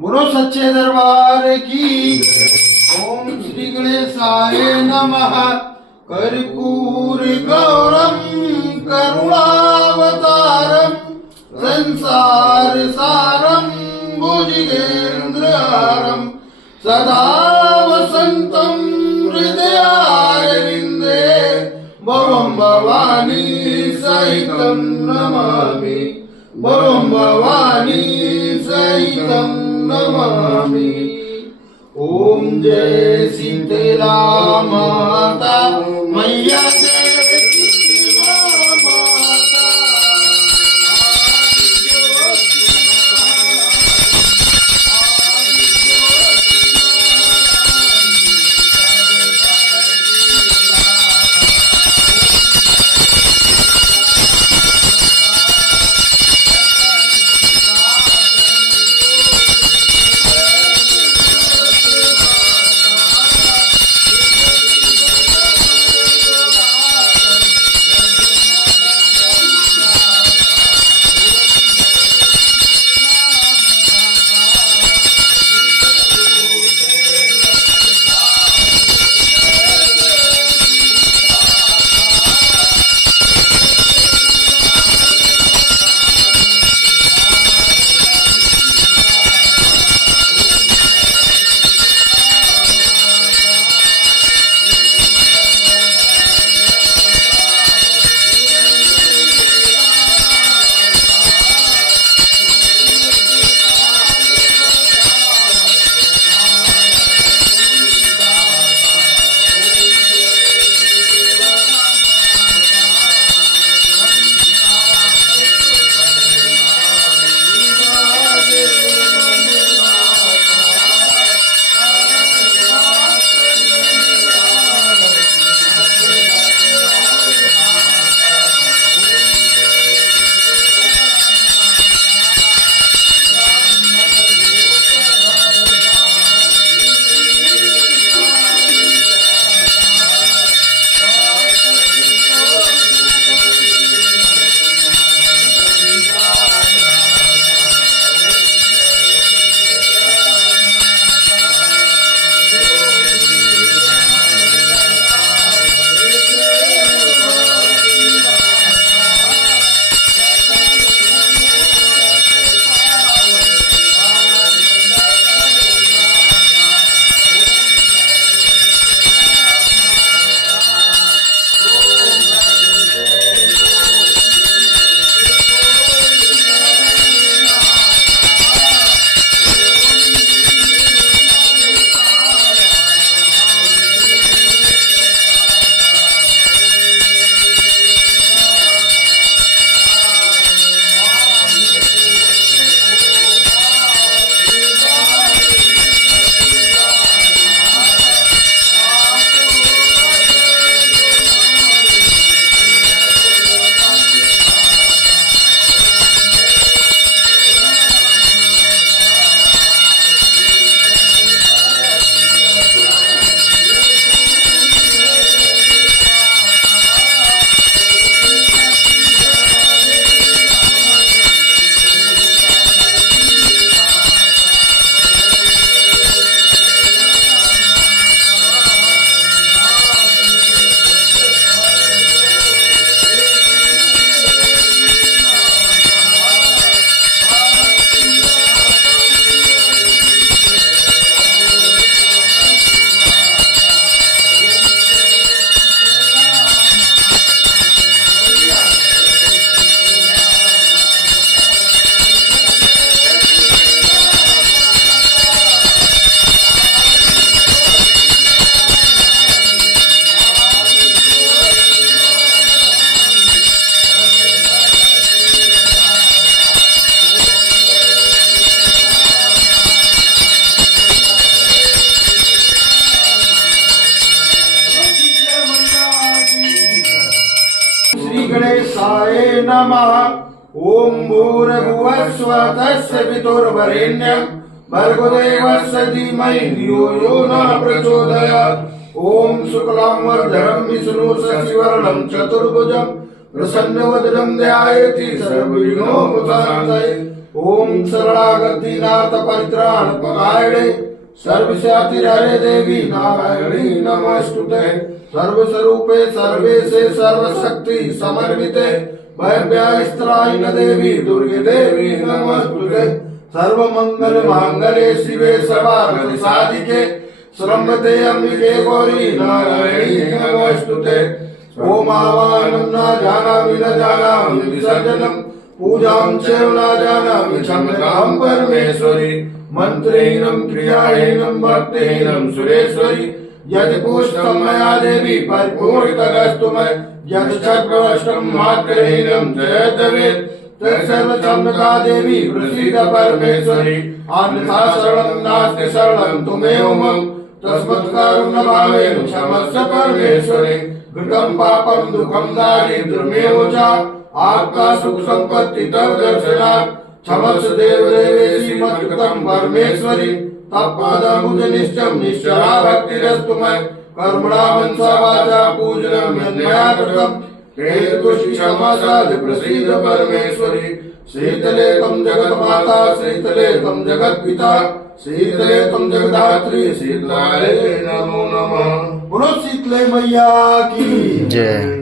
बोलो सच्चे दरबार की। ओम श्री गणेशाय नमः। कर्पूर गौरम करुणावतारम संसार सारम भुजगेन्द्रहारम सदा वसंतम हृदयारविंदे भवं भवानी सहितं नमामि। भवं भवानी सहितं नमामि। ओम जय शीतला माता मैया जय शीतला माता। गणेशाय नमः। ओम भूर्भुवस्सुः तस्य पितुर्वरेण्यं भर्गो देवस्य धीमहि धियो यो नः प्रचोदयात्। ओम शुक्लां वरदं विष्णुं शशिवर्णं चतुर्भुजं प्रसन्नवदनं ध्यायेति सर्वविघ्नोपशान्तये। ओम शरणागतिनाथ परित्राण परायणे सर्वस्याति हरे देवी नारायणी नमोस्तुते सर्वस्वरूपे सर्वेशे सर्वशक्ति समन्विते भव्यास्त्राय देवी दुर्गे देवी नमोस्तुते सर्वमंगल मांगल्ये शिवे सर्वार्थ साधिके श्रम्भते अंबिके गौरी नारायणी नमोस्तुते ओम आवाहनं न जानामि न जानामि विसर्जनं पूजां च न जानामि क्षम्यतां परमेश्वरी मंत्रेणं क्रियाहीनं भक्तिहीनं सुरेश्वरी यदि पुष्टं मया देवी परिपूर्णतरस्तु मे यदि चक्रवष्टं मात्रहीनं जयद्भवेत् तत्सर्वक्षम्यका देवी प्रसीद परमेश्वरी अन्यथा शरणं नास्ति शरणं त्वमेव मम तस्मत्कारुण्यभावेन क्षमस्व परमेश्वरी कृतं पापं दुःखं दारिद्र्यमेव च आपका सुख संपत्ति तव दर्शनात् क्षमस्व देवदेवेशी मत्कृतं परमेश्वरी तत्पादमुज निश्चम निश्चला भक्तिरस्तु मे कर्मणा मनसा वाचा पूजनं यन्मया कृतं हेतुषि क्षमा साध प्रसीद परमेश्वरी शीतले त्वं जगन्माता शीतले त्वं जगत्पिता शीतले त्वं जगद्धात्री शीतलाय नमो नमः। बोलो शीतले मैया की जय।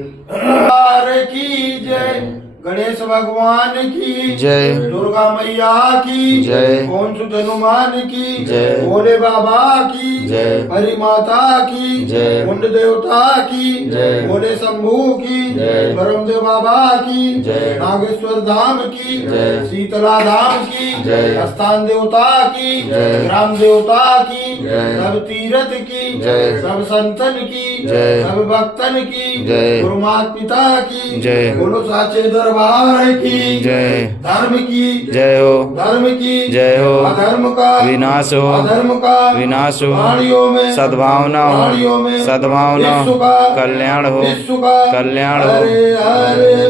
की जय। गणेश भगवान की जय। दुर्गा मैया की जय। कौनसुत हनुमान की जय। भोले बाबा की जय। हरि माता की जय। कुंड देवता की जय। भोले शंभू की जय। धर्मदेव बाबा की जय। नागेश्वर धाम की जय। शीतला धाम की जय। स्थान देवता की जय। ग्राम देवता की जय। सब तीर्थ की जय। सब संतन की जय। सब भक्तन की जय। गुरु माता पिता की जय। बोलो साचे दरबार की जय। धर्म की जय हो। धर्म की जय हो। अधर्म का विनाश हो। अधर्म का विनाश हो। प्राणियों में सद्भावना हो। प्राणियों में सद्भावना हो। विश्व का कल्याण हो। विश्व का कल्याण हो। हरे हरे